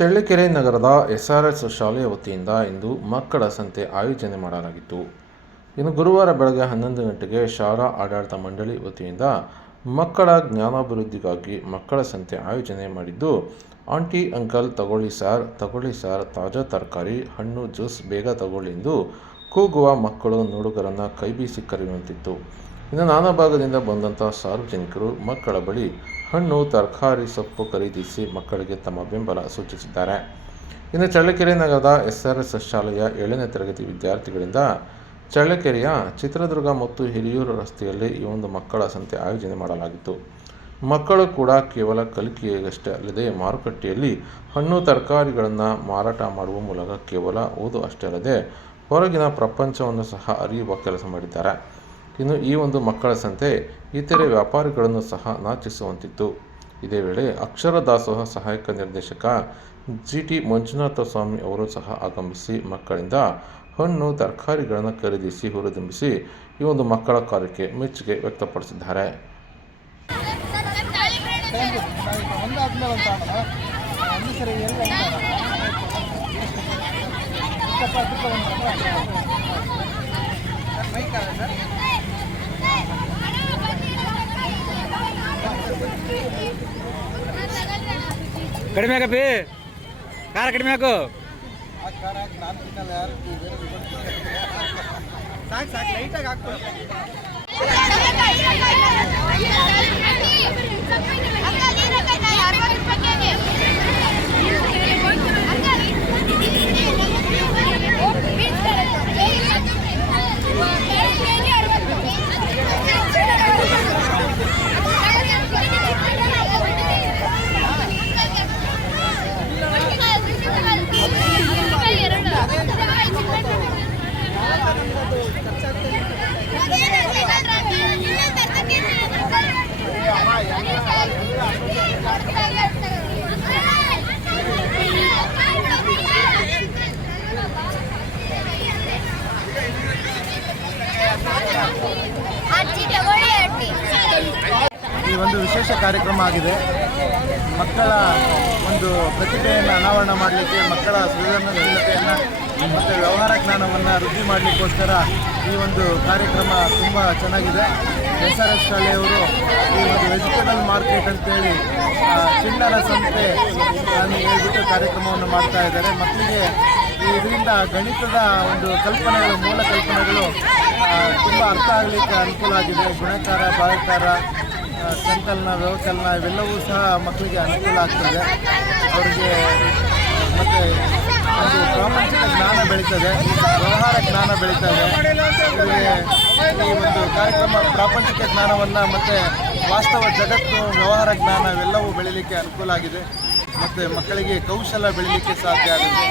ಚಳ್ಳಕೆರೆ ನಗರದ ಎಸ್ಆರ್ಎಸ್ ಶಾಲೆಯ ವತಿಯಿಂದ ಇಂದು ಮಕ್ಕಳ ಸಂತೆ ಆಯೋಜನೆ ಮಾಡಲಾಗಿತ್ತು. ಇನ್ನು ಗುರುವಾರ ಬೆಳಗ್ಗೆ 11 ಗಂಟೆಗೆ ಶಾಲಾ ಆಡಳಿತ ಮಂಡಳಿ ವತಿಯಿಂದ ಮಕ್ಕಳ ಜ್ಞಾನಾಭಿವೃದ್ಧಿಗಾಗಿ ಮಕ್ಕಳ ಸಂತೆ ಆಯೋಜನೆ ಮಾಡಿದ್ದು, ಆಂಟಿ ಅಂಕಲ್ ತಗೊಳ್ಳಿ ಸಾರ್ ತಾಜಾ ತರಕಾರಿ ಹಣ್ಣು ಜ್ಯೂಸ್ ಬೇಗ ತಗೊಳ್ಳಿ ಎಂದು ಕೂಗುವ ಮಕ್ಕಳು ನೋಡುಗರನ್ನು ಕೈಬೀಸಿ ಕರೆಯುವಂತಿತ್ತು. ಇನ್ನು ನಾನಾ ಭಾಗದಿಂದ ಬಂದಂಥ ಸಾರ್ವಜನಿಕರು ಮಕ್ಕಳ ಬಳಿ ಹಣ್ಣು ತರಕಾರಿ ಸೊಪ್ಪು ಖರೀದಿಸಿ ಮಕ್ಕಳಿಗೆ ತಮ್ಮ ಬೆಂಬಲ ಸೂಚಿಸಿದ್ದಾರೆ. ಇನ್ನು ಚಳ್ಳಕೆರೆ ನಗರದ ಎಸ್ಆರ್ಎಸ್ ಶಾಲೆಯ 7ನೇ ತರಗತಿ ವಿದ್ಯಾರ್ಥಿಗಳಿಂದ ಚಳ್ಳಕೆರೆಯ ಚಿತ್ರದುರ್ಗ ಮತ್ತು ಹಿರಿಯೂರು ರಸ್ತೆಯಲ್ಲಿ ಈ ಒಂದು ಮಕ್ಕಳ ಸಂತೆ ಆಯೋಜನೆ ಮಾಡಲಾಗಿತ್ತು. ಮಕ್ಕಳು ಕೂಡ ಕೇವಲ ಕಲಿಕೆಯಷ್ಟೇ ಅಲ್ಲದೆ ಮಾರುಕಟ್ಟೆಯಲ್ಲಿ ಹಣ್ಣು ತರಕಾರಿಗಳನ್ನು ಮಾರಾಟ ಮಾಡುವ ಮೂಲಕ ಕೇವಲ ಓದು ಅಷ್ಟೇ ಅಲ್ಲದೆ ಹೊರಗಿನ ಪ್ರಪಂಚವನ್ನು ಸಹ ಅರಿಯುವ ಕೆಲಸ ಮಾಡಿದ್ದಾರೆ. ಇನ್ನು ಈ ಒಂದು ಮಕ್ಕಳ ಸಂತೆ ಇತರೆ ವ್ಯಾಪಾರಿಗಳನ್ನು ಸಹ ನಾಚಿಸುವಂತಿತ್ತು. ಇದೇ ವೇಳೆ ಅಕ್ಷರ ದಾಸೋಹ ಸಹಾಯಕ ನಿರ್ದೇಶಕ ಜಿಟಿ ಮಂಜುನಾಥ ಸ್ವಾಮಿ ಅವರು ಸಹ ಆಗಮಿಸಿ ಮಕ್ಕಳಿಂದ ಹಣ್ಣು ತರಕಾರಿಗಳನ್ನು ಖರೀದಿಸಿ ಹುರಿದುಂಬಿಸಿ ಈ ಒಂದು ಮಕ್ಕಳ ಕಾರ್ಯಕ್ಕೆ ಮೆಚ್ಚುಗೆ ವ್ಯಕ್ತಪಡಿಸಿದ್ದಾರೆ. ಕಡಿಮೆ ಆಗಪ್ಪಿ, ಖಾರ ಕಡಿಮೆ ಹಾಕು. ಸಾಕು ಲೈಟಾಗಿ ಹಾಕ್ತು. ಈ ಒಂದು ವಿಶೇಷ ಕಾರ್ಯಕ್ರಮ ಆಗಿದೆ. ಮಕ್ಕಳ ಒಂದು ಪ್ರತಿಭೆಯನ್ನು ಅನಾವರಣ ಮಾಡಲಿಕ್ಕೆ, ಮಕ್ಕಳ ಸೃಜನಶೀಲತೆಯನ್ನು ಮತ್ತು ವ್ಯವಹಾರ ಜ್ಞಾನವನ್ನು ವೃದ್ಧಿ ಮಾಡಲಿಕ್ಕೋಸ್ಕರ ಈ ಒಂದು ಕಾರ್ಯಕ್ರಮ ತುಂಬ ಚೆನ್ನಾಗಿದೆ. ಎಸ್ಆರ್ಎಸ್ ಶಾಲೆಯವರು ಈ ಒಂದು ವೆಜಿಟೇಬಲ್ ಮಾರ್ಕೆಟ್ ಅಂತೇಳಿ ಚಿಣ್ಣರ ಸಂತೆ ಹೇಳ್ಬಿಟ್ಟು ಕಾರ್ಯಕ್ರಮವನ್ನು ಮಾಡ್ತಾ ಇದ್ದಾರೆ. ಮಕ್ಕಳಿಗೆ ಇದರಿಂದ ಗಣಿತದ ಒಂದು ಕಲ್ಪನೆಗಳು, ಮೂಲ ಕಲ್ಪನೆಗಳು ತುಂಬ ಅರ್ಥ ಆಗಲಿಕ್ಕೆ ಅನುಕೂಲ ಆಗಿದೆ. ಗುಣಕಾರ, ಭಾಗಕಾರ, ಸಂಕಲನ, ವ್ಯವಕಲನ ಇವೆಲ್ಲವೂ ಸಹ ಮಕ್ಕಳಿಗೆ ಅನುಕೂಲ ಆಗ್ತದೆ. ಅವರಿಗೆ ಮತ್ತು ಒಂದು ಪ್ರಾಪಂಚಿಕ ಜ್ಞಾನ ಬೆಳೀತದೆ, ವ್ಯವಹಾರ ಜ್ಞಾನ ಬೆಳೀತದೆ. ಇವರಿಗೆ ಈ ಒಂದು ಕಾರ್ಯಕ್ರಮ ಪ್ರಾಪಂಚಿಕ ಜ್ಞಾನವನ್ನು ಮತ್ತು ವಾಸ್ತವ ಜಗತ್ತು, ವ್ಯವಹಾರ ಜ್ಞಾನ ಇವೆಲ್ಲವೂ ಬೆಳೀಲಿಕ್ಕೆ ಅನುಕೂಲ ಆಗಿದೆ. ಮತ್ತು ಮಕ್ಕಳಿಗೆ ಕೌಶಲ ಬೆಳೀಲಿಕ್ಕೆ ಸಾಧ್ಯ ಆಗಿದೆ.